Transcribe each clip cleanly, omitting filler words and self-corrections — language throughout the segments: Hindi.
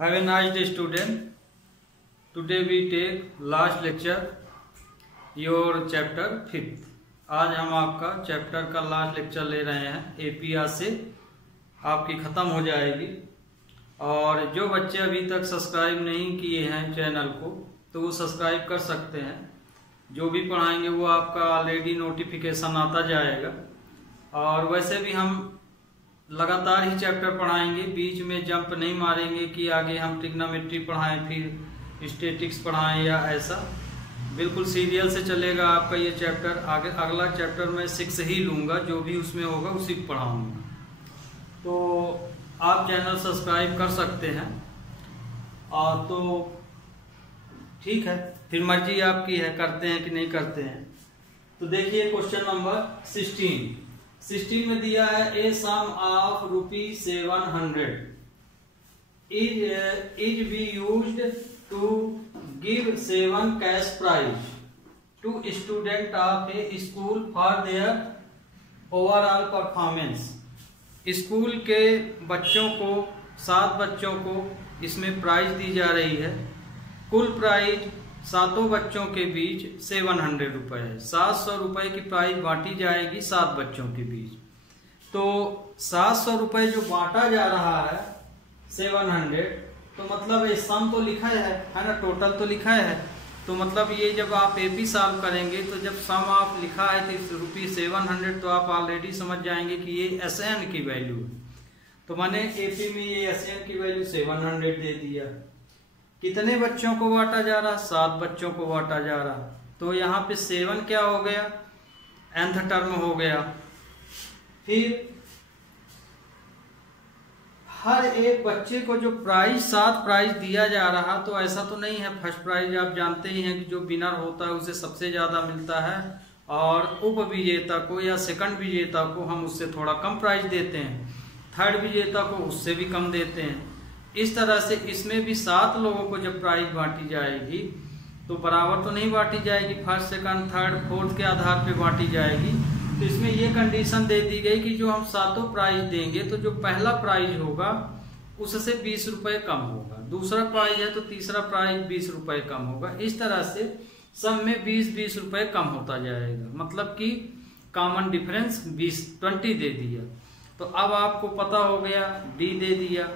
Have a nice day, student. Today we take last lecture, your chapter 5th. आज हम आपका चैप्टर का लास्ट लेक्चर ले रहे हैं। एपीआर से आपकी ख़त्म हो जाएगी। और जो बच्चे अभी तक सब्सक्राइब नहीं किए हैं चैनल को, तो वो सब्सक्राइब कर सकते हैं। जो भी पढ़ाएंगे वो आपका ऑलरेडी नोटिफिकेशन आता जाएगा। और वैसे भी हम लगातार ही चैप्टर पढ़ाएंगे, बीच में जंप नहीं मारेंगे कि आगे हम ट्रिग्नोमेट्री पढ़ाएं फिर स्टैटिक्स पढ़ाएं या ऐसा। बिल्कुल सीरियल से चलेगा आपका ये चैप्टर। आगे अगला चैप्टर मैं 6 ही लूँगा, जो भी उसमें होगा उसी को पढ़ाऊँगा। तो आप चैनल सब्सक्राइब कर सकते हैं। और तो ठीक है, फिर मर्जी आपकी है, करते हैं कि नहीं करते हैं। तो देखिए क्वेश्चन नंबर 16 में दिया है a sum of ₹700 is be used to give 7 cash prize to student of a school for their overall performance. School के बच्चों को 7 बच्चों को इसमें प्राइज दी जा रही है। कुल प्राइज 7 बच्चों के बीच 700 रुपए है। 700 रुपए की प्राइज बांटी जाएगी 7 बच्चों के बीच। तो 700 रुपए जो बांटा जा रहा है 700, तो मतलब ये सम तो लिखा है ना, टोटल तो लिखा है। तो मतलब ये जब आप एपी सॉल्व करेंगे तो जब सम आप लिखा है तो ₹700, तो आप ऑलरेडी समझ जाएंगे कि ये एसएन की वैल्यू है। तो मैंने एपी में ये एसएन की वैल्यू 700 दे दिया। कितने बच्चों को बांटा जा रहा? 7 बच्चों को बांटा जा रहा। तो यहाँ पे 7 क्या हो गया? nth टर्म हो गया। फिर हर एक बच्चे को जो प्राइज 7 प्राइज दिया जा रहा, तो ऐसा तो नहीं है फर्स्ट प्राइज आप जानते ही हैं कि जो विनर होता है उसे सबसे ज्यादा मिलता है, और उप विजेता को या सेकंड विजेता को हम उससे थोड़ा कम प्राइज देते हैं, थर्ड विजेता को उससे भी कम देते हैं। इस तरह से इसमें भी 7 लोगों को जब प्राइज बांटी जाएगी तो बराबर तो नहीं बांटी जाएगी, फर्स्ट सेकंड थर्ड फोर्थ के आधार पे बांटी जाएगी। तो इसमें ये कंडीशन दे दी गई कि जो हम 7 प्राइज देंगे तो जो पहला प्राइज होगा उससे 20 रुपए कम होगा, दूसरा प्राइज है तो तीसरा प्राइज 20 रुपए कम होगा। इस तरह से सब में 20-20 रुपए कम होता जाएगा। मतलब कि कॉमन डिफरेंस 20 दे दिया। तो अब आपको पता हो गया, डी दे दिया।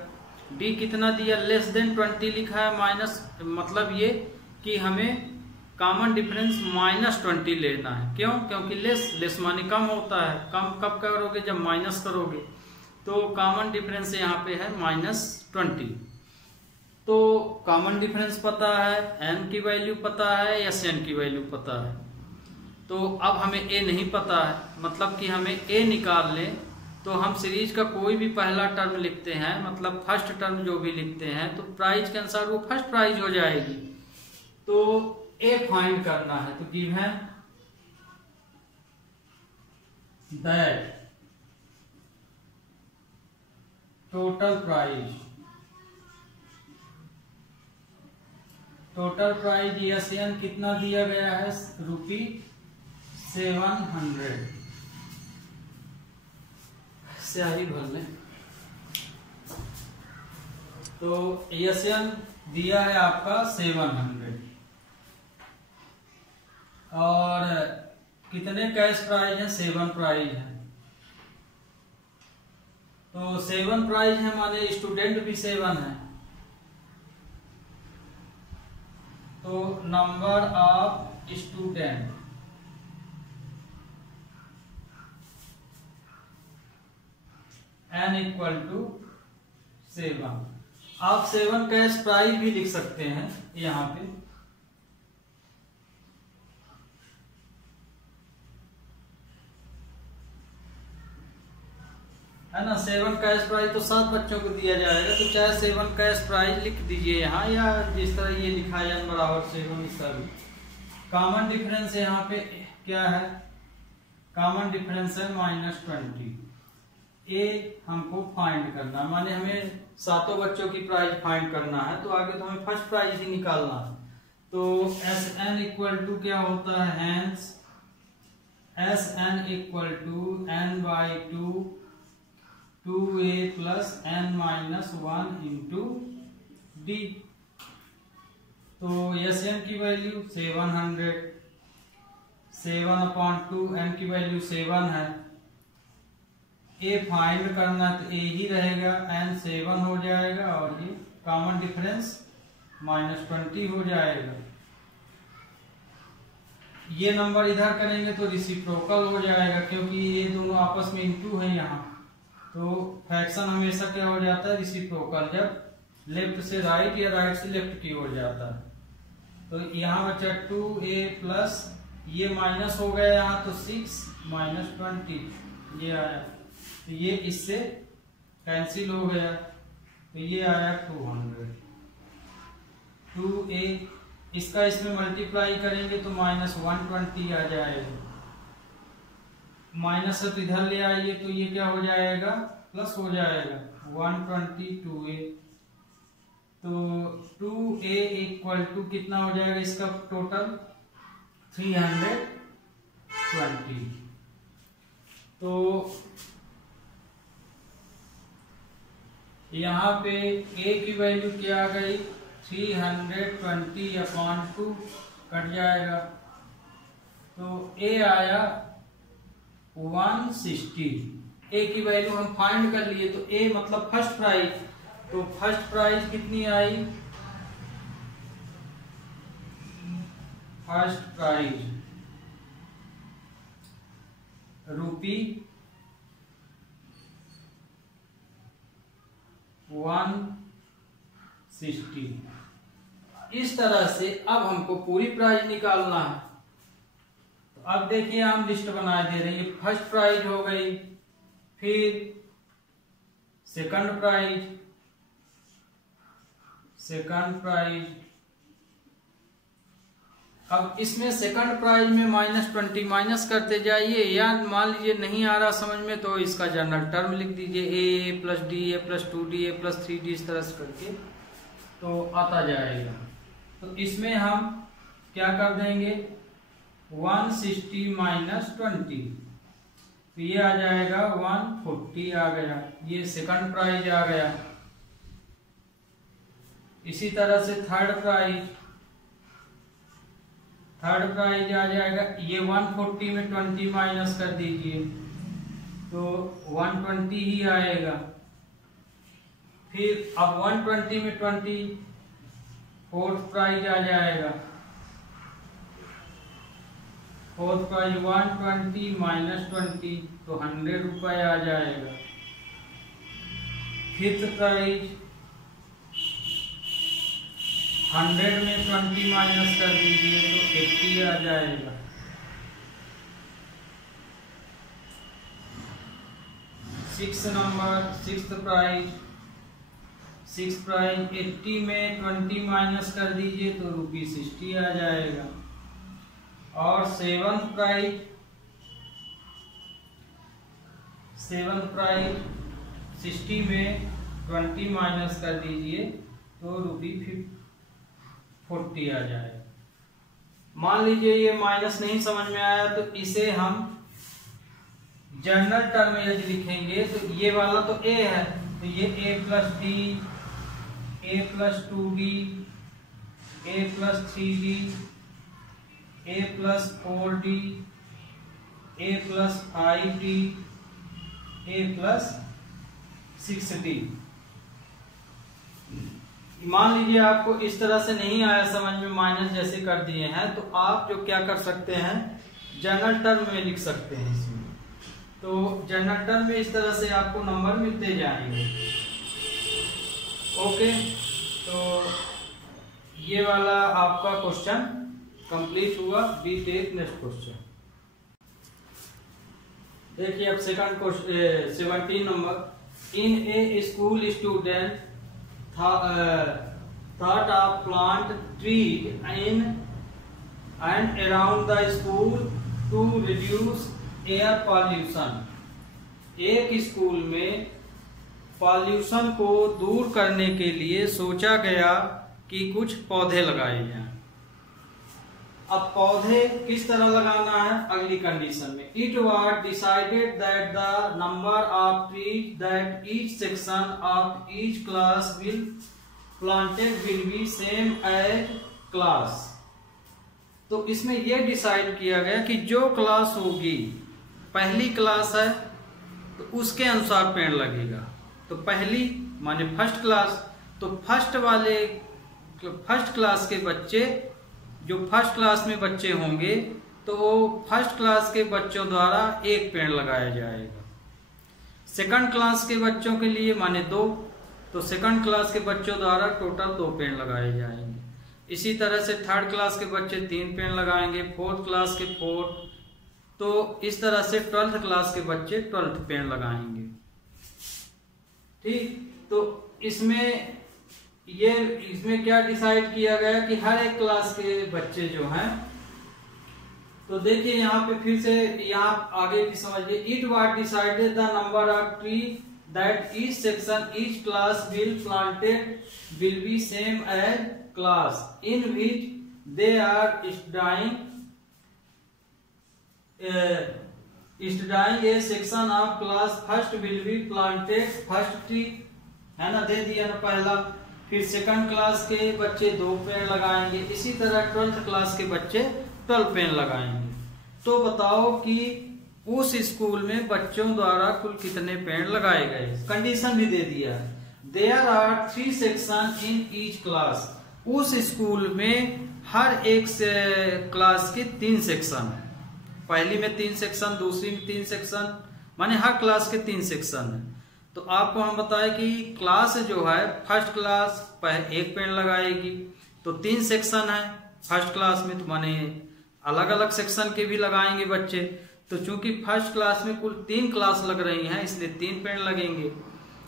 डी कितना दिया? लेस देन 20 लिखा है, माइनस मतलब ये कि हमें कॉमन डिफरेंस -20 लेना है। क्यों? क्योंकि लेस माने कम होता है। कम कब करोगे? जब माइनस करोगे। तो कॉमन डिफरेंस यहाँ पे है -20। तो कॉमन डिफरेंस पता है, n की वैल्यू पता है, SN की वैल्यू पता है। तो अब हमें a नहीं पता है, मतलब कि हमें a निकाल लें। तो हम सीरीज का कोई भी पहला टर्म लिखते हैं, मतलब फर्स्ट टर्म जो भी लिखते हैं, तो प्राइज के अनुसार वो फर्स्ट प्राइज हो जाएगी। तो ए फाइंड करना है, तो given that total prize SN कितना दिया गया है? ₹700। स्याही भर लें। तो एसएन दिया है आपका 700। और कितने कैश प्राइज है? 7 प्राइज है। तो 7 प्राइज है माने स्टूडेंट भी 7 है। तो नंबर ऑफ स्टूडेंट n = 7। आप 7 कैश प्राइज भी लिख सकते हैं यहाँ पे। है ना, 7 कैश प्राइज तो 7 बच्चों को दिया जाएगा। तो चाहे 7 कैश प्राइज लिख दीजिए यहाँ, या जिस तरह ये लिखा है n = 7 इसका भी। कॉमन डिफरेंस यहाँ पे क्या है? कॉमन डिफरेंस है -20। ए हमको फाइंड करना, माने हमें 7 बच्चों की प्राइज फाइंड करना है। तो आगे तो हमें फर्स्ट प्राइज ही निकालना है। तो SN = क्या होता है? Hence SN = n/2 2a plus n minus 1 into 50। तो एस एन की वैल्यू 700, 7/2, एन की वैल्यू 7 है। ए फाइंड करना तो ए ही रहेगा, एन 7 हो जाएगा और ये कॉमन डिफरेंस -20 हो जाएगा। ये नंबर इधर करेंगे तो रिसिप्रोकल हो जाएगा, क्योंकि ये दोनों आपस में इनटू है यहाँ। तो फ्रैक्शन हमेशा क्या हो जाता है, रिसिप्रोकल, जब लेफ्ट से राइट या राइट से लेफ्ट की ओर जाता है। तो यहाँ बचा 2a प्लस, ये माइनस हो गया यहाँ, तो 6 - 20 ये आया। तो ये इससे कैंसिल हो गया, तो ये आया 200। 2a इसका इसमें मल्टीप्लाई करेंगे तो -120 आ जाएगा। माइनस है तो इधर ले आइए, तो ये क्या हो जाएगा, प्लस हो जाएगा 120 2a। तो 2a इक्वल टू कितना हो जाएगा इसका टोटल 320। तो यहाँ पे a की वैल्यू क्या आ गई, 320/2 कट जाएगा। तो a आया 160। a की वैल्यू हम फाइंड कर लिए, तो a मतलब फर्स्ट प्राइज। तो फर्स्ट प्राइज कितनी आई, फर्स्ट प्राइज ₹160। इस तरह से अब हमको पूरी प्राइज निकालना है। तो अब देखिए हम लिस्ट बना दे रहे हैं। फर्स्ट प्राइज हो गई, फिर सेकंड प्राइज, अब इसमें सेकंड प्राइज में -20 माइनस करते जाइए, या मान लीजिए नहीं आ रहा समझ में तो इसका जनरल टर्म लिख दीजिए, a + d, a + 2d, a + 3d, इस तरह से करके तो आता जाएगा। तो इसमें हम क्या कर देंगे, 160 - 20, तो ये आ जाएगा 140 आ गया, ये सेकंड प्राइज आ गया। इसी तरह से थर्ड प्राइज आ जाएगा, ये 140 में 20 माइनस कर दीजिए तो 120 ही आएगा। फिर अब 120 में 20 फोर्थ प्राइज आ जाएगा, फोर्थ प्राइज 120 - 20 तो 100 रुपए आ जाएगा। फिफ्थ प्राइज 100 में 20 माइनस कर दीजिए तो 80 आ जाएगा। सिक्स्थ प्राइज 80 में 20 माइनस कर दीजिए तो ₹60 आ जाएगा। और सेवंथ प्राइज 60 में 20 माइनस कर दीजिए तो ₹40 आ जाएगा। मान लीजिए ये माइनस नहीं समझ में आया तो इसे हम जनरल टर्म में लिखेंगे। तो ये वाला तो a है, तो ये a + d, a + 2d, a + 3d, a + 4d, a + 5d, a + 6d। मान लीजिए आपको इस तरह से नहीं आया समझ में, माइनस जैसे कर दिए हैं, तो आप जो क्या कर सकते हैं, जनरल टर्म में लिख सकते हैं इसमें। तो जनरल टर्म में इस तरह से आपको नंबर मिलते जाएंगे। ओके, तो ये वाला आपका क्वेश्चन कंप्लीट हुआ। Be take next question. देखिए अब सेकंड क्वेश्चन 17 नंबर। In a school student thought of plant trees in and around the school to reduce air pollution। एक स्कूल में पॉल्यूशन को दूर करने के लिए सोचा गया कि कुछ पौधे लगाए जाएं। अब पौधे किस तरह लगाना है, अगली कंडीशन में। It was decided that the number of trees that each section of each class will planted will be same as class. तो इसमें यह डिसाइड किया गया कि जो क्लास होगी, पहली क्लास है तो उसके अनुसार पेड़ लगेगा। तो पहली माने फर्स्ट क्लास, तो फर्स्ट क्लास के बच्चे, जो फर्स्ट क्लास में बच्चे होंगे तो वो फर्स्ट क्लास के बच्चों द्वारा एक पेड़ लगाया जाएगा। सेकंड क्लास के बच्चों के लिए माने 2, तो सेकंड क्लास के बच्चों द्वारा टोटल 2 पेड़ लगाए जाएंगे। इसी तरह से थर्ड क्लास के बच्चे 3 पेड़ लगाएंगे, फोर्थ क्लास के 4, तो इस तरह से 12th क्लास के बच्चे 12th पेड़ लगाएंगे। ठीक, तो इसमें क्या डिसाइड किया गया कि हर एक क्लास के बच्चे जो हैं, तो देखिए यहाँ पे फिर से यहाँ आगे भी समझिए। It was decided the number of tree that each section each class will planted will be same as class in which they are studying a section of class first will be planted first tree, है ना, दे दिया ना पहला। फिर सेकंड क्लास के बच्चे 2 पेड़ लगाएंगे। इसी तरह 12th क्लास के बच्चे 12 पेड़ लगाएंगे। तो बताओ कि उस स्कूल में बच्चों द्वारा कुल कितने पेड़ लगाए गए। कंडीशन भी दे दिया, there are 3 section in each class. उस स्कूल में हर एक से क्लास के 3 सेक्शन है। पहली में 3 सेक्शन, दूसरी में 3 सेक्शन, माने हर क्लास के 3 सेक्शन है। तो आपको हम बताए कि क्लास जो है फर्स्ट क्लास 1 पेड़ लगाएगी, तो 3 सेक्शन है फर्स्ट क्लास में, तो माने अलग अलग सेक्शन के भी लगाएंगे बच्चे। तो चूंकि फर्स्ट क्लास में कुल 3 क्लास लग रही हैं, इसलिए 3 पेड़ लगेंगे,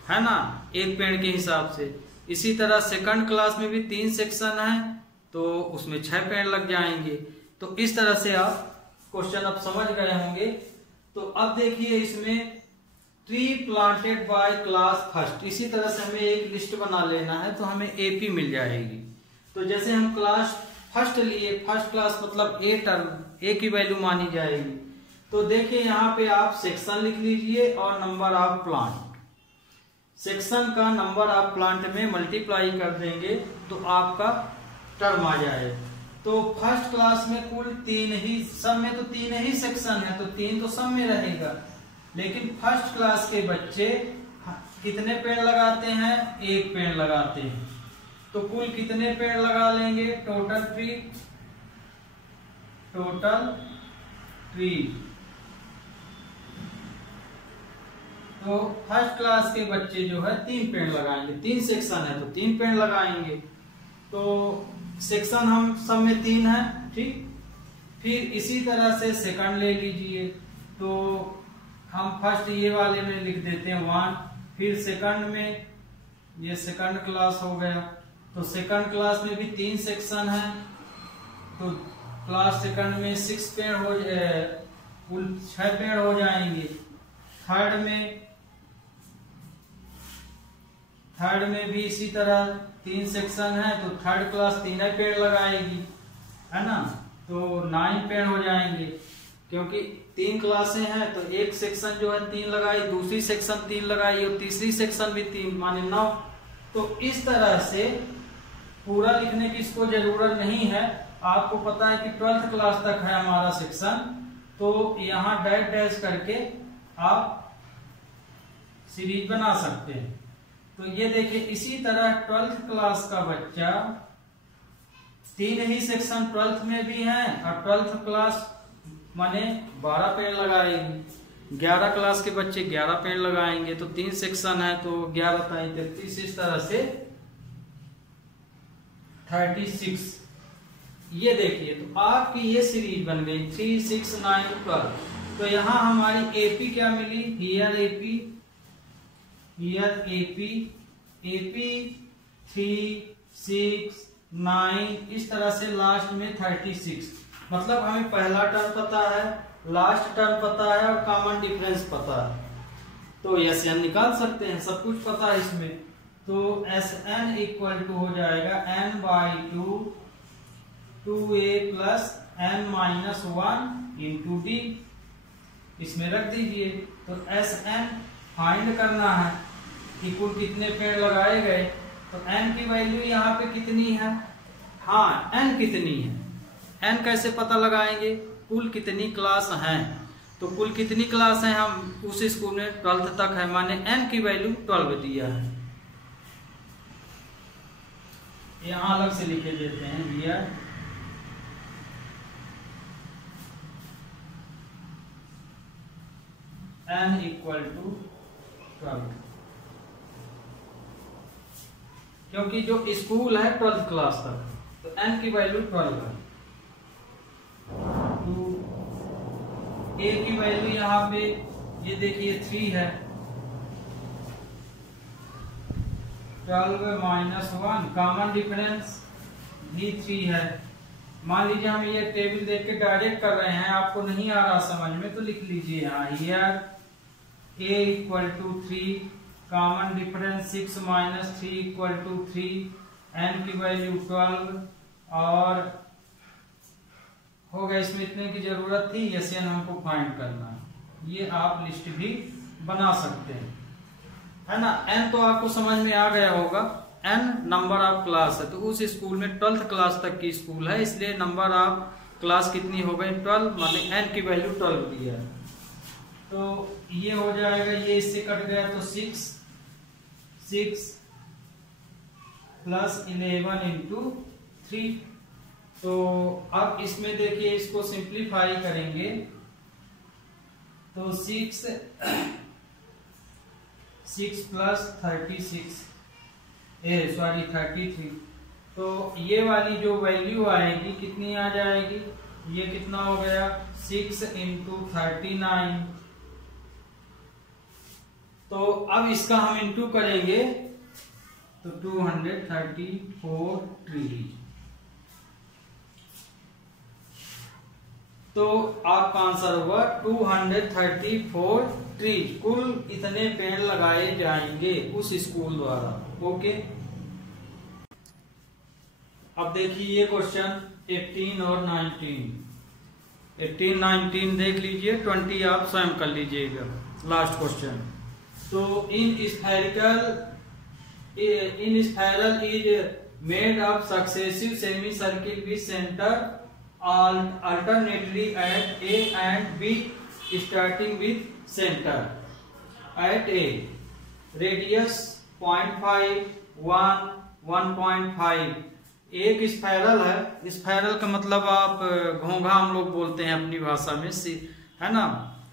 है ना, 1 पेड़ के हिसाब से। इसी तरह सेकंड क्लास में भी 3 सेक्शन है, तो उसमें 6 पेड़ लग जाएंगे। तो इस तरह से आप क्वेश्चन अब समझ गए होंगे। तो अब देखिए इसमें tree planted by class first, इसी तरह से हमें एक लिस्ट बना लेना है, तो हमें एपी मिल जाएगी। तो जैसे हम क्लास फर्स्ट लिए, फर्स्ट क्लास मतलब ए टर्म, ए की वैल्यू मानी जाएगी। तो देखिए यहाँ पे आप सेक्शन लिख लीजिए और नंबर ऑफ प्लांट। सेक्शन का नंबर ऑफ प्लांट में मल्टीप्लाई कर देंगे तो आपका टर्म आ जाए। तो फर्स्ट क्लास में कुल 3 ही, सब में तो 3 ही सेक्शन है, तो 3 तो सब में रहेगा। लेकिन फर्स्ट क्लास के बच्चे कितने पेड़ लगाते हैं, 1 पेड़ लगाते हैं। तो कुल कितने पेड़ लगा लेंगे, टोटल ट्री। तो फर्स्ट क्लास के बच्चे जो है 3 पेड़ लगाएंगे, 3 सेक्शन है तो 3 पेड़ लगाएंगे। तो सेक्शन हम सब में 3 है, ठीक। फिर इसी तरह से सेकंड ले लीजिए, तो हम फर्स्ट ये वाले में लिख देते हैं 1। फिर सेकंड में, ये सेकंड क्लास हो गया, तो सेकंड क्लास में भी 3 सेक्शन है, तो क्लास सेकंड में 6 पेड़ हो जाए, कुल 6 पेड़ हो जाएंगे। थर्ड में भी इसी तरह 3 सेक्शन है, तो थर्ड क्लास 3 पेड़ लगाएगी, है ना, तो 9 पेड़ हो जाएंगे। क्योंकि 3 क्लासें हैं तो एक सेक्शन जो है 3 लगाई, दूसरी सेक्शन 3 लगाई और तीसरी सेक्शन भी 3, माने 9। तो इस तरह से पूरा लिखने की इसको जरूरत नहीं है। आपको पता है कि 12th क्लास तक है हमारा सेक्शन, तो यहाँ डैश डैश करके आप सीरीज बना सकते हैं। तो ये देखिए इसी तरह 12th क्लास का बच्चा 3 ही सेक्शन 12th में भी है, और 12th क्लास माने 12 पेड़ लगाएगी। 11 क्लास के बच्चे 11 पेड़ लगाएंगे, तो 3 सेक्शन है तो 11 ताई 33, इस तरह से 36। ये देखिए तो आपकी ये सीरीज बन गई 3, 6, 9, 12। तो यहाँ हमारी एपी क्या मिली, हियर एपी 3, 6, 9, इस तरह से लास्ट में 36। मतलब हमें पहला टर्म पता है, लास्ट टर्म पता है और कॉमन डिफरेंस पता है, तो एस एन निकाल सकते हैं, सब कुछ पता है इसमें। तो एस एन इक्वल टू हो जाएगा n/2 2a plus n-1 into D, इसमें रख दीजिए। तो एस एन फाइंड करना है कि कुल कितने पेड़ लगाए गए, तो n की वैल्यू यहाँ पे कितनी है, हाँ n कितनी है, n कैसे पता लगाएंगे, कुल कितनी क्लास हैं, तो कुल कितनी क्लास हैं हम उस स्कूल में 12th तक है, माने n की वैल्यू 12 दिया है। यहाँ अलग से लिखे देते हैं भैया, n इक्वल टू 12, क्योंकि जो स्कूल है 12th क्लास तक, तो n की वैल्यू 12 है। तो a की वैल्यू यहाँ पे ये देखिए 3 है, 12 माइनस 1, कॉमन डिफरेंस भी 3 है। मान लीजिए हम ये टेबल देख के डायरेक्ट कर रहे हैं, आपको नहीं आ रहा समझ में तो लिख लीजिए यहाँ, here a equal to 3, common difference 6 minus 3 equal to 3, n की वैल्यू 12, और हो गया। इसमें इतने की जरूरत थी, SN हमको फाइंड करना है, ये आप लिस्ट भी बना सकते हैं, है ना। n तो आपको समझ में आ गया होगा, n नंबर ऑफ क्लास है, तो उस स्कूल में 12th क्लास तक की स्कूल है, इसलिए नंबर ऑफ क्लास कितनी हो गई 12, माने n की वैल्यू 12 दिया है। तो ये हो जाएगा, ये इससे कट गया तो 6 प्लस 11 इंटू 3। तो अब इसमें देखिए, इसको सिंप्लीफाई करेंगे तो 6 प्लस 36 33, तो ये वाली जो वैल्यू आएगी कितनी आ जाएगी, ये कितना हो गया 6 इंटू 39। तो अब इसका हम इंटू करेंगे तो 234 ट्रीज, तो आपका आंसर हुआ 234 ट्रीज, कुल इतने पेड़ लगाए जाएंगे उस स्कूल द्वारा। ओके, अब देखिए ये क्वेश्चन 18 और 18 19 देख लीजिए, 20 आप स्वयं कर लीजिएगा। लास्ट क्वेश्चन, तो इन spiral is made of successive semi circle with centre alternately at A and B, starting with center at A, radius 0.5 1 1.5। एक स्पाइरल है, स्पाइरल का मतलब आप घोंघा हम लोग बोलते हैं अपनी भाषा में, है ना,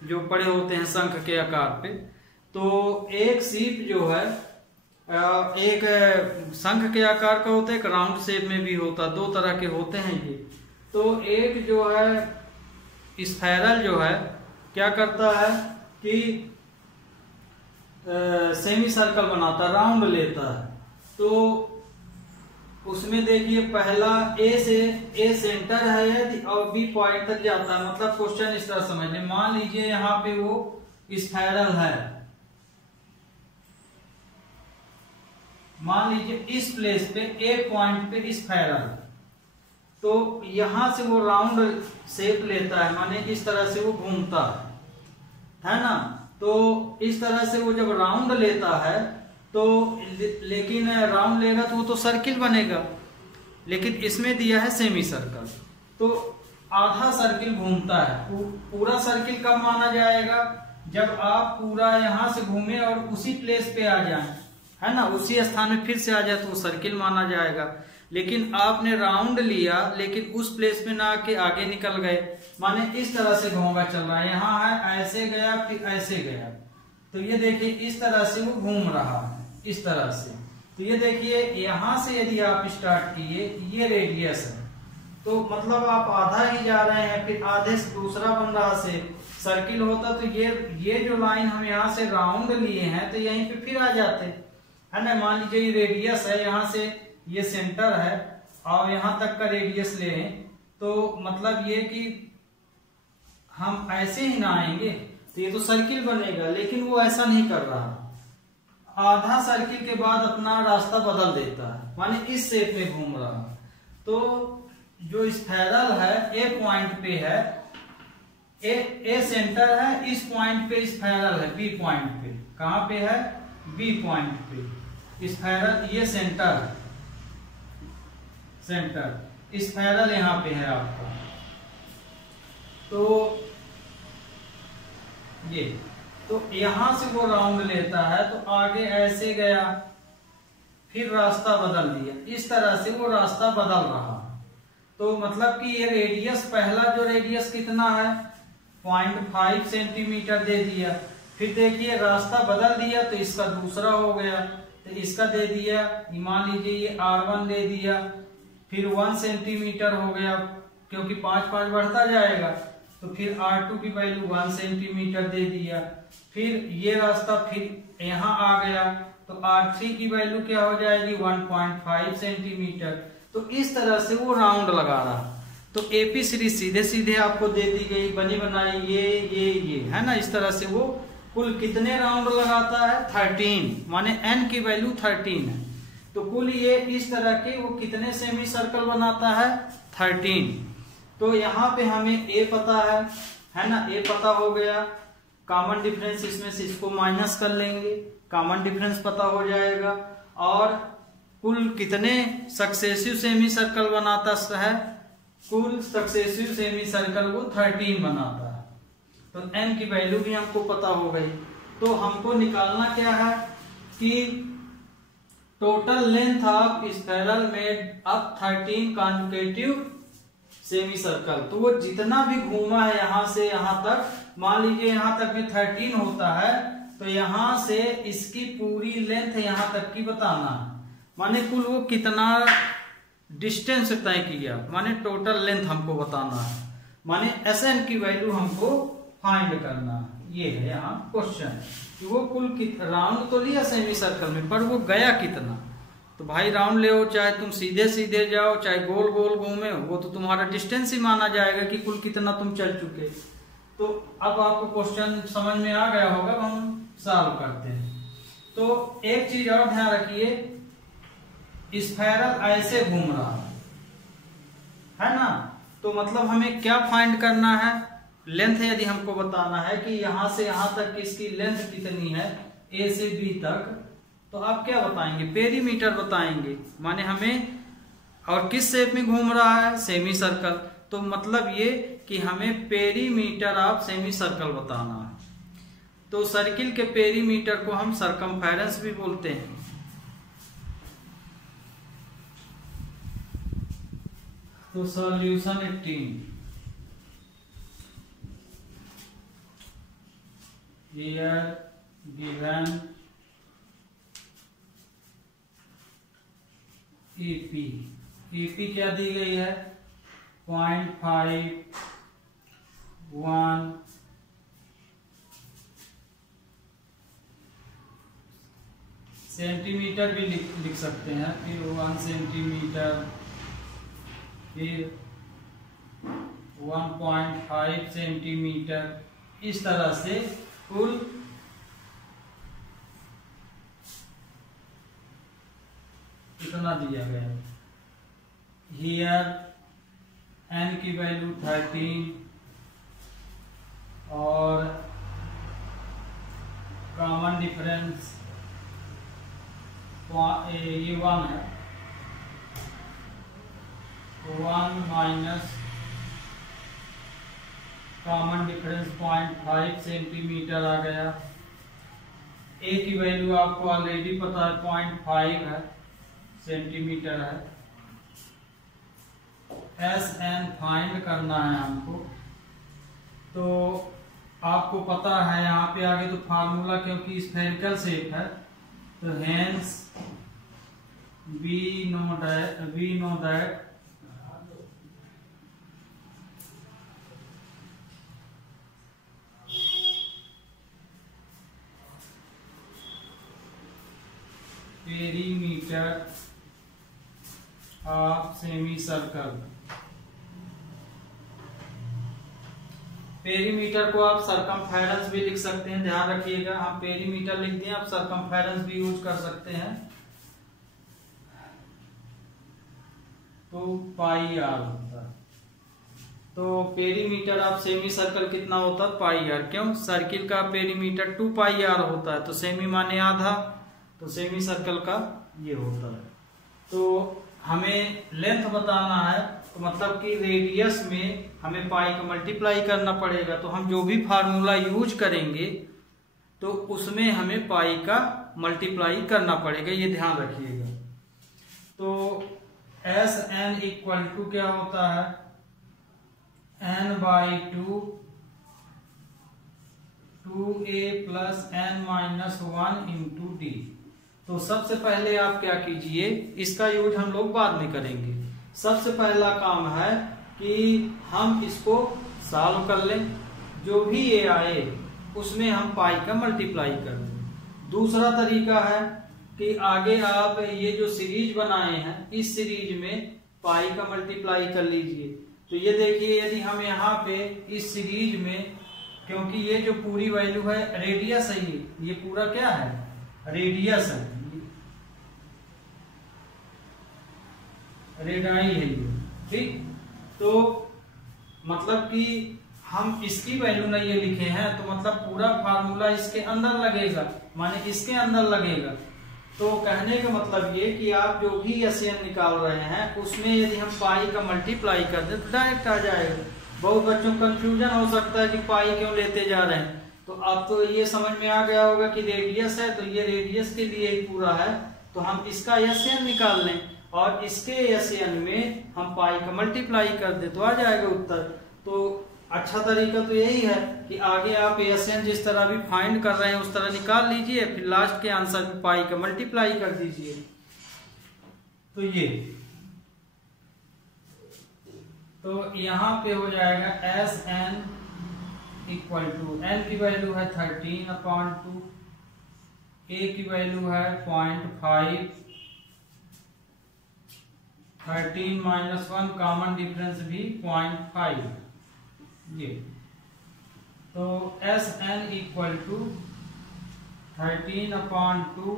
जो पड़े होते हैं शंख के आकार पे। तो एक सीप जो है एक शंख के आकार का होता है, एक राउंड शेप में भी होता है, दो तरह के होते हैं ये। तो एक जो है स्पाइरल जो है क्या करता है कि सेमी सर्कल बनाता है, राउंड लेता है। तो उसमें देखिए पहला ए सेंटर है और बी पॉइंट तक जाता है, मतलब क्वेश्चन इस तरह समझ लें। मान लीजिए यहाँ पे वो स्पाइरल है, मान लीजिए इस प्लेस पे ए पॉइंट पे स्पाइरल, तो यहां से वो राउंड शेप लेता है, माने इस तरह से वो घूमता है ना। तो इस तरह से वो जब राउंड लेता है तो लेकिन राउंड लेगा तो वो तो सर्किल बनेगा, लेकिन इसमें दिया है सेमी सर्कल, तो आधा सर्किल घूमता है। पूरा सर्किल कब माना जाएगा, जब आप पूरा यहां से घूमे और उसी प्लेस पे आ जाए, है ना, उसी स्थान में फिर से आ जाए तो वो सर्किल माना जाएगा। लेकिन आपने राउंड लिया लेकिन उस प्लेस में ना आके आगे निकल गए, माने इस तरह से घोंगा चल रहा है, यहाँ है ऐसे गया फिर ऐसे गया, तो ये देखिए इस तरह से वो घूम रहा है, इस तरह से। तो ये देखिए यहां से यदि आप स्टार्ट किए, ये रेडियस है, तो मतलब आप आधा ही जा रहे हैं, फिर आधे से दूसरा बन रहा से सर्किल होता, तो ये जो लाइन हम यहाँ से राउंड लिए हैं तो यहीं पे फिर आ जाते, है ना। मान लीजिए ये रेडियस है, यहाँ से ये सेंटर है और यहां तक का रेडियस ले, तो मतलब ये कि हम ऐसे ही ना आएंगे तो ये तो सर्किल बनेगा, लेकिन वो ऐसा नहीं कर रहा, आधा सर्किल के बाद अपना रास्ता बदल देता है, माने इस शेप में घूम रहा। तो जो स्पाइरल है ए पॉइंट पे है, ए सेंटर है, इस पॉइंट पे स्पाइरल है बी पॉइंट पे, कहां पे है बी पॉइंट पे, स्फेरल ये सेंटर स्फेरल यहाँ पे है आपका। तो ये तो यहां से वो राउंड लेता है तो आगे ऐसे गया, फिर रास्ता बदल दिया, इस तरह से वो रास्ता बदल रहा। तो मतलब कि ये रेडियस, पहला जो रेडियस कितना है 0.5 सेंटीमीटर दे दिया, फिर देखिए रास्ता बदल दिया तो इसका दूसरा हो गया, तो इसका दे दिया, मान लीजिए ये R1 दे दिया, फिर 1 सेंटीमीटर हो गया क्योंकि 5-5 बढ़ता जाएगा, तो फिर R2 की वैल्यू 1 सेंटीमीटर दे दिया, फिर ये रास्ता फिर यहाँ आ गया तो R3 की वैल्यू क्या हो जाएगी 1.5 सेंटीमीटर। तो इस तरह से वो राउंड लगा रहा। तो एपी सीरीज सीधे सीधे आपको दे दी गई, बनी बनाई ये है ना। इस तरह से वो कुल कितने राउंड लगाता है 13, माने n की वैल्यू 13 है। तो कुल ये इस तरह के वो कितने सेमी सर्कल बनाता है 13। तो यहाँ पे हमें a पता है ना, a पता हो गया। कॉमन डिफरेंस इसमें से इसको माइनस कर लेंगे, कॉमन डिफरेंस पता हो जाएगा। और कुल कितने सक्सेसिव सेमी सर्कल बनाता है, कुल सक्सेसिव सेमी सर्कल वो 13 बनाता है। तो n की वैल्यू भी हमको पता हो गई। तो हमको निकालना क्या है कि total length of spiral made up 13 consecutive semicircle. तो वो जितना भी घूमा है यहाँ से यहाँ तक, मान लीजिए यहाँ तक में 13 होता है, तो यहाँ से इसकी पूरी लेंथ यहाँ तक की बताना है, माने कुल वो कितना डिस्टेंस तय किया, माने टोटल लेंथ हमको बताना है, माने Sn की वैल्यू हमको फाइंड करना है। ये है यहाँ क्वेश्चन कि वो कुल राउंड तो लिया सेमी सर्कल में, पर वो गया कितना। तो भाई राउंड ले, चाहे तुम सीधे सीधे जाओ चाहे गोल गोल घूमे, वो तो तुम्हारा डिस्टेंस ही माना जाएगा कि कुल कितना तुम चल चुके। तो अब आपको क्वेश्चन समझ में आ गया होगा, हम सॉल्व करते हैं। तो एक चीज और ध्यान रखिए, स्फेरल ऐसे घूम रहा है ना, तो मतलब हमें क्या फाइंड करना है, लेंथ यदि हमको बताना है कि यहां से यहां तक इसकी लेंथ कितनी है A से B तक, तो आप क्या बताएंगे, पेरीमीटर बताएंगे, माने हमें, और किस शेप में घूम रहा है सेमी सर्कल। तो मतलब ये कि हमें पेरीमीटर ऑफ सेमी सर्कल बताना है। तो सर्किल के पेरीमीटर को हम सरकमफेरेंस भी बोलते हैं। तो सॉल्यूशन 18 here given EP क्या दी गई है 0.5, 1, सेंटीमीटर भी लिख सकते हैं, फिर 1 सेंटीमीटर, फिर 1.5 सेंटीमीटर, इस तरह से कुल कितना दिया गया है। हियर n की वैल्यू 13 और कॉमन डिफरेंस ये 1 है, 1 माइनस कॉमन डिफरेंस 0.5 सेंटीमीटर आ गया। A की वैल्यू आपको ऑलरेडी पता है 0.5 है सेंटीमीटर है। Sn फाइंड करना है हमको। तो आपको पता है यहाँ पे आगे तो फार्मूला, क्योंकि स्फेरिकल शेप है, तो hence we know that perimeter of semicircle। Perimeter को आप सरकमफेरेंस भी लिख सकते हैं, ध्यान रखिएगा, हम पेरीमीटर लिख दिए, आप सरकमफेरेंस भी यूज कर सकते हैं। तो पाई आर होता है। तो पेरीमीटर ऑफ सेमी सर्कल कितना होता है पाई आर। क्यों, सर्किल का पेरीमीटर 2 पाई आर होता है, तो सेमी माने आधा, तो सेमी सर्कल का ये होता है। तो हमें लेंथ बताना है, तो मतलब कि रेडियस में हमें पाई का मल्टीप्लाई करना पड़ेगा। तो हम जो भी फार्मूला यूज करेंगे तो उसमें हमें पाई का मल्टीप्लाई करना पड़ेगा, ये ध्यान रखिएगा। तो एस एन इक्वल टू क्या होता है, n/2 2a plus n-1 into D. तो सबसे पहले आप क्या कीजिए, इसका यूज हम लोग बाद में करेंगे। सबसे पहला काम है कि हम इसको सॉल्व कर लें, जो भी ये आए उसमें हम पाई का मल्टीप्लाई कर दें। दूसरा तरीका है कि आगे आप ये जो सीरीज बनाए हैं इस सीरीज में पाई का मल्टीप्लाई कर लीजिए। तो ये देखिए, यदि हम यहाँ पे इस सीरीज में, क्योंकि ये जो पूरी वैल्यू है रेडियस है, ये पूरा क्या है, रेडियस है, रेडाई है ये, ठीक। तो मतलब कि हम इसकी वैल्यू नहीं ये लिखे हैं, तो मतलब पूरा फार्मूला इसके अंदर लगेगा, माने इसके अंदर लगेगा। तो कहने का मतलब ये कि आप जो भी एसएन निकाल रहे हैं उसमें यदि हम पाई का मल्टीप्लाई कर दें तो डायरेक्ट आ जाएगा। बहुत बच्चों को कंफ्यूजन हो सकता है कि पाई क्यों लेते जा रहे हैं। तो अब तो ये समझ में आ गया होगा कि रेडियस है, तो ये रेडियस के लिए ही पूरा है, तो हम इसका एसएन निकाल लें और इसके एसएन में हम पाई का मल्टीप्लाई कर दे तो आ जाएगा उत्तर। तो अच्छा तरीका तो यही है कि आगे आप एसएन जिस तरह भी फाइंड कर रहे हैं उस तरह निकाल लीजिए, फिर लास्ट के आंसर में पाई का मल्टीप्लाई कर दीजिए। तो ये तो यहाँ पे हो जाएगा S N equal to, N की वैल्यू है 13/2, ए की वैल्यू है 0.5, 13 - 1 कॉमन डिफरेंस भी 0.5 ये। तो एस एन इक्वल टू 13/2,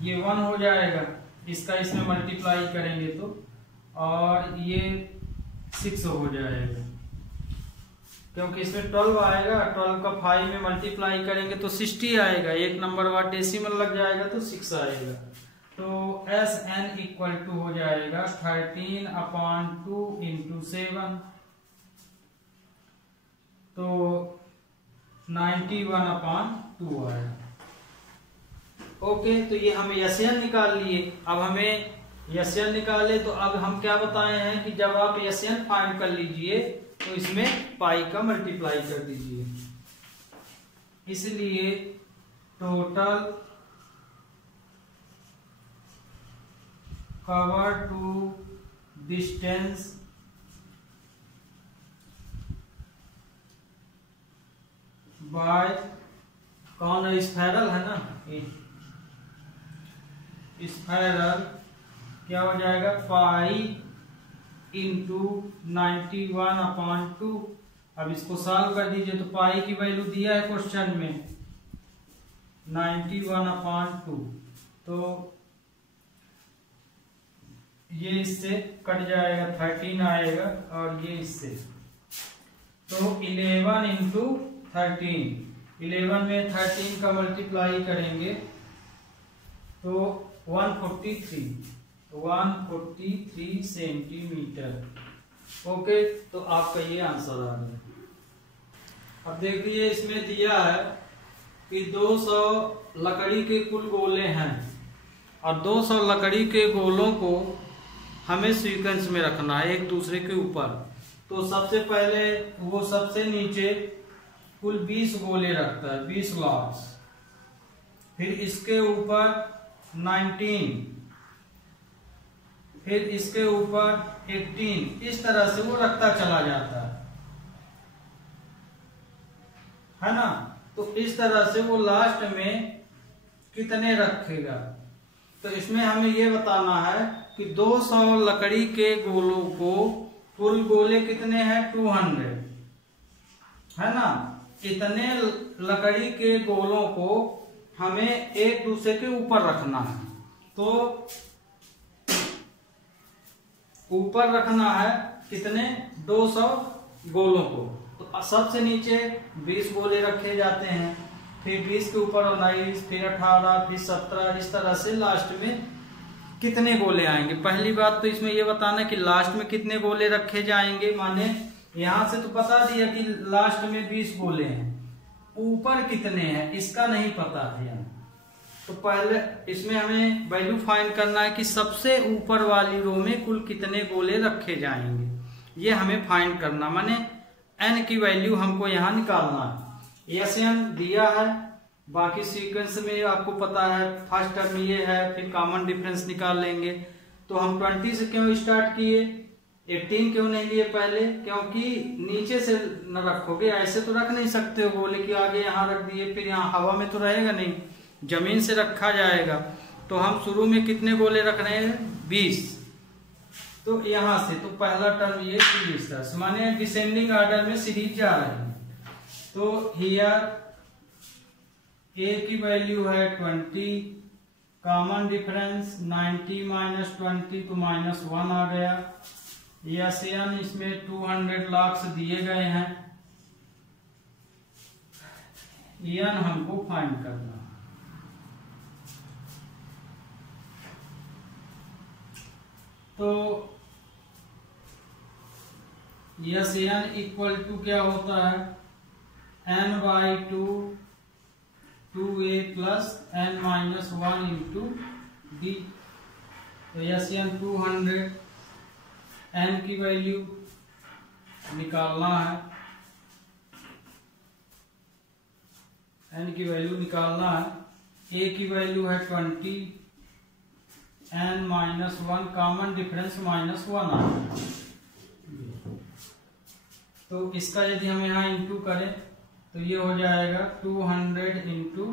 ये 1 हो जाएगा, इसका इसमें मल्टीप्लाई करेंगे तो, और ये 6 हो जाएगा, क्योंकि इसमें 12 आएगा, 12 का 5 में मल्टीप्लाई करेंगे तो 60 आएगा, एक नंबर बाद डेसिमल लग जाएगा तो 6 आएगा। तो एस एन इक्वल टू हो जाएगा 13/2 इंटू 7, तो 91/2 आएगा। ओके, तो ये हम एसएन निकाल लिए। अब हमें एसएन निकाले तो अब हम क्या बताए हैं कि जब आप एसएन फाइंड कर लीजिए तो इसमें पाई का मल्टीप्लाई कर दीजिए। इसलिए total cover to distance by, कौन है, स्फेरल है ना, स्फेरल क्या हो जाएगा, पाई इंटू 91/2। अब इसको सॉल्व कर दीजिए तो पाई की वैल्यू दिया है क्वेश्चन में 91/2, तो ये इससे कट जाएगा, 13 आएगा, और ये इससे, तो 11 इंटू 13, 11 में 13 का मल्टीप्लाई करेंगे तो 143 सेंटीमीटर। ओके, तो आपका ये आंसर आ गया। अब देखिए, इसमें दिया है कि 200 लकड़ी के कुल गोले हैं और 200 लकड़ी के गोलों को हमें सीक्वेंस में रखना है एक दूसरे के ऊपर। तो सबसे पहले वो सबसे नीचे कुल 20 गोले रखता है, 20 लॉट्स, फिर इसके ऊपर 19, फिर इसके ऊपर 18, इस तरह से वो रखता चला जाता है ना। तो इस तरह से वो लास्ट में कितने रखेगा, तो इसमें हमें ये बताना है कि 200 लकड़ी के गोलों को कुल गोले कितने हैं, 200 है ना। इतने लकड़ी के गोलों को हमें एक दूसरे के ऊपर रखना है। तो ऊपर रखना है कितने, 200 गोलों को। तो सबसे नीचे 20 गोले रखे जाते हैं, फिर 20 के ऊपर 19, फिर 18, फिर 17, इस तरह से लास्ट में कितने गोले आएंगे। पहली बात तो इसमें ये बताना कि लास्ट में कितने गोले रखे जाएंगे, माने यहां से तो बता दिया कि लास्ट में 20 गोले हैं, ऊपर कितने हैं इसका नहीं पता है यहाँ। तो पहले इसमें हमें वैल्यू फाइंड करना है कि सबसे ऊपर वाली रो में कुल कितने गोले रखे जाएंगे, ये हमें फाइंड करना, माने n की वैल्यू हमको यहाँ निकालना है। SN दिया है, बाकी सीक्वेंस में आपको पता है फर्स्ट टर्म ये है, फिर कॉमन डिफरेंस निकाल लेंगे। तो हम 20 से क्यों स्टार्ट किए, 18 क्यों नहीं लिए पहले, क्योंकि नीचे से न रखोगे, ऐसे तो रख नहीं सकते हो गोले कि आगे यहाँ रख दिए फिर यहाँ हवा में तो रहेगा नहीं, जमीन से रखा जाएगा। तो हम शुरू में कितने गोले रख रहे हैं, 20। तो यहां से तो पहला टर्म ये 20 था, माने डिसेंडिंग ऑर्डर में सीरीज जा रही है। तो हियर A की वैल्यू है 20, कॉमन डिफरेंस 90 माइनस 20 तो -1 आ गया। SN इसमें 200 लाख दिए गए हैं, n हमको फाइंड करना। तो SN इक्वल टू क्या होता है, n/2 2a plus n-1 into d। तो SN 200, n की वैल्यू निकालना है, n की वैल्यू निकालना है। a की वैल्यू है 20, n-1 कॉमन डिफरेंस -1 आएगा। तो इसका यदि हम यहाँ इंटू करें तो ये हो जाएगा 200 इंटू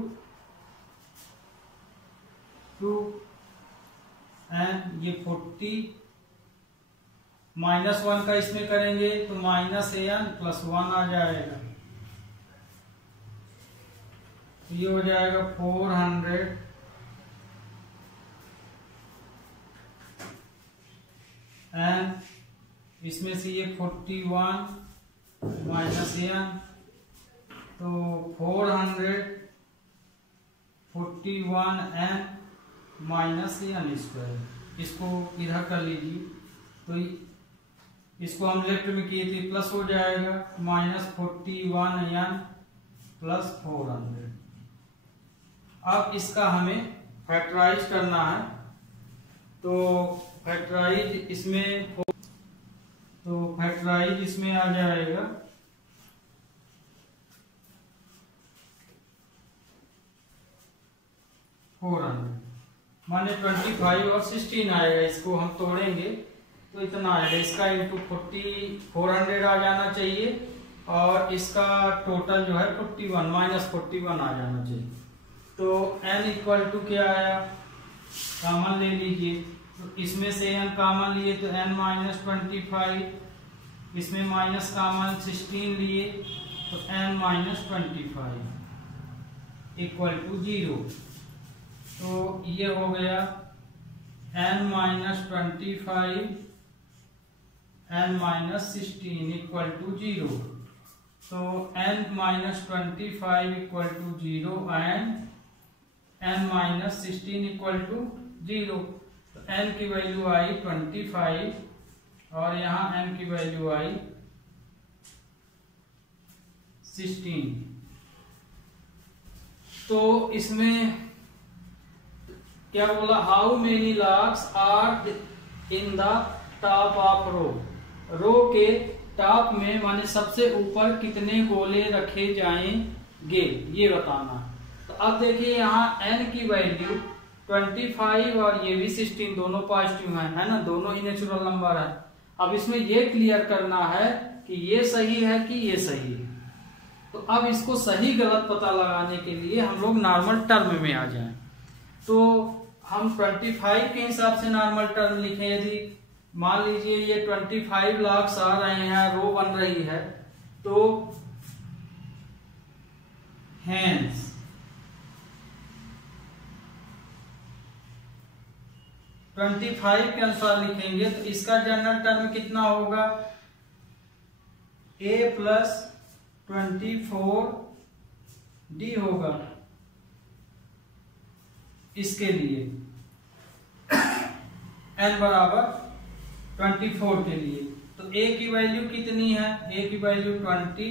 2 n, ये 40, -1 का इसमें करेंगे तो -an प्लस 1 आ जाएगा। तो ये हो जाएगा 400 n, इसमें से ये 41 माइनस n, तो 441 n माइनस n स्क्वायर। इसको इधर कर लीजिए, तो इसको हम लेफ्ट में किए थे, प्लस हो जाएगा -41 n प्लस 400। अब इसका हमें फैक्टराइज करना है, तो फैक्टराइज इसमें आ जाएगा 400, माने 25 और 16 आएगा। इसको हम तोड़ेंगे तो इतना आएगा, इसका इंटू 400 आ जाना चाहिए, और इसका टोटल जो है 41 -41 आ जाना चाहिए। तो n इक्वल टू क्या आया, कॉमन ले लीजिए, तो इसमें से n कॉमन लिए तो n-25, इसमें माइनस कॉमन 16 लिए तो n-25 इक्वल टू 0। तो ये हो गया n-25 n-16 इक्वल टू 0। तो n-25 equal to 0 and n-16 equal to 0। तो n की वैल्यू आई 25 और यहाँ n की वैल्यू आई 16। तो इसमें क्या बोला, how many logs are in the top of row, row के टॉप में माने सबसे ऊपर कितने गोले रखे जाएंगे ये बताना। तो अब देखिए यहाँ n की वैल्यू 25 और ये भी 16 दोनों पॉजिटिव है ना, दोनों ही नेचुरल नंबर है। अब इसमें ये क्लियर करना है कि ये सही है कि ये सही है। तो अब इसको सही गलत पता लगाने के लिए हम लोग नॉर्मल टर्म में आ जाएं। तो हम 25 के हिसाब से नॉर्मल टर्म लिखें। यदि मान लीजिए ये 25 लाख आ रहे हैं, रो बन रही है, तो हैंस 25 के अनुसार लिखेंगे तो इसका जनरल टर्म कितना होगा, a प्लस 24 डी होगा इसके लिए n बराबर 24 के लिए। तो a की वैल्यू कितनी है, a की वैल्यू 20,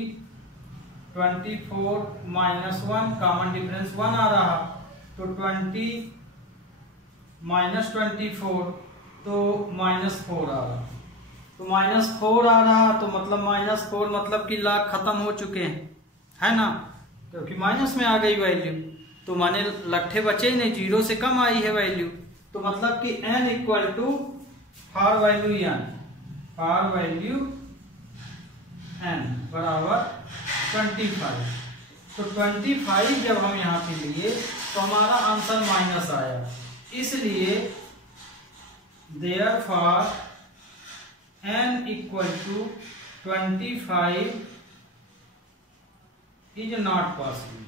24 माइनस 1, कॉमन डिफरेंस 1 आ रहा, तो 20 माइनस 24 तो -4 आ रहा, तो -4 आ रहा, तो मतलब -4 मतलब कि लाख खत्म हो चुके हैं, है ना, क्योंकि माइनस में आ गई वैल्यू, तो माने लट्ठे बचे ही नहीं, 0 से कम आई है वैल्यू, तो मतलब कि n equal to for value n, for value n बराबर 25। तो 25 जब हम यहाँ पे लिए तो हमारा आंसर माइनस आया, इसलिए therefore n equal to 25 is not possible.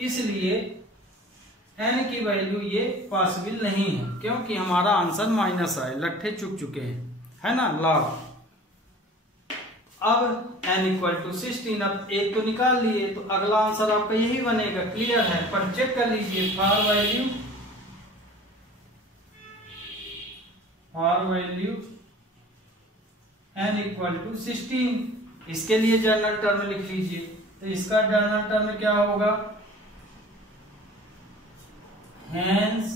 इसलिए n की वैल्यू ये पॉसिबल नहीं है, क्योंकि हमारा आंसर माइनस आए, लट्ठे चुक चुके हैं, है ना, लॉग। अब n इक्वल टू 16, अब एक तो निकाल लिए, तो अगला आंसर आपका यही बनेगा, क्लियर है, पर चेक कर लीजिए, for value n equal to 16, इसके लिए जनरल टर्म लिख लीजिए, तो इसका जनरल टर्म क्या होगा, hence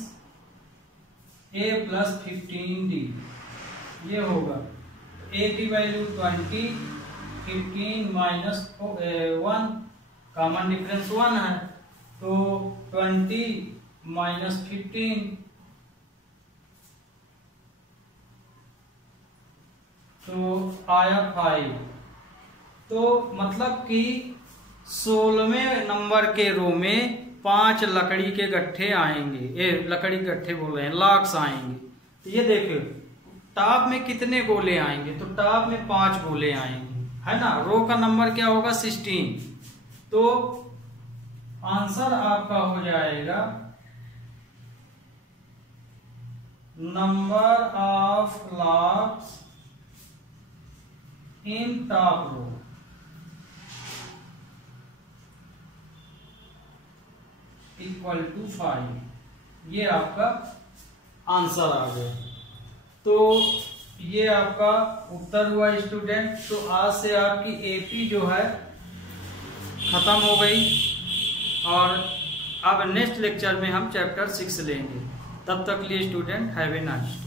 a प्लस 15d, ये होगा, a की वैल्यू 20, 15 माइनस 1, कॉमन डिफरेंस 1 है, तो 20 माइनस 15 तो आया 5, तो मतलब कि 16वें नंबर के रो में 5 लकड़ी के गट्ठे आएंगे, लकड़ी के गट्ठे बोल रहे हैं, लॉक्स आएंगे। तो ये देखिए टॉप में कितने गोले आएंगे, तो टॉप में 5 गोले आएंगे, है ना, रो का नंबर क्या होगा 16, तो आंसर आपका हो जाएगा number of locks in top row equal to 5, ये आपका आंसर आ गया। तो ये आपका उत्तर हुआ स्टूडेंट। तो आज से आपकी एपी जो है खत्म हो गई, और अब नेक्स्ट लेक्चर में हम चैप्टर 6 लेंगे। तब तक लिए स्टूडेंट हैव ए नाइस।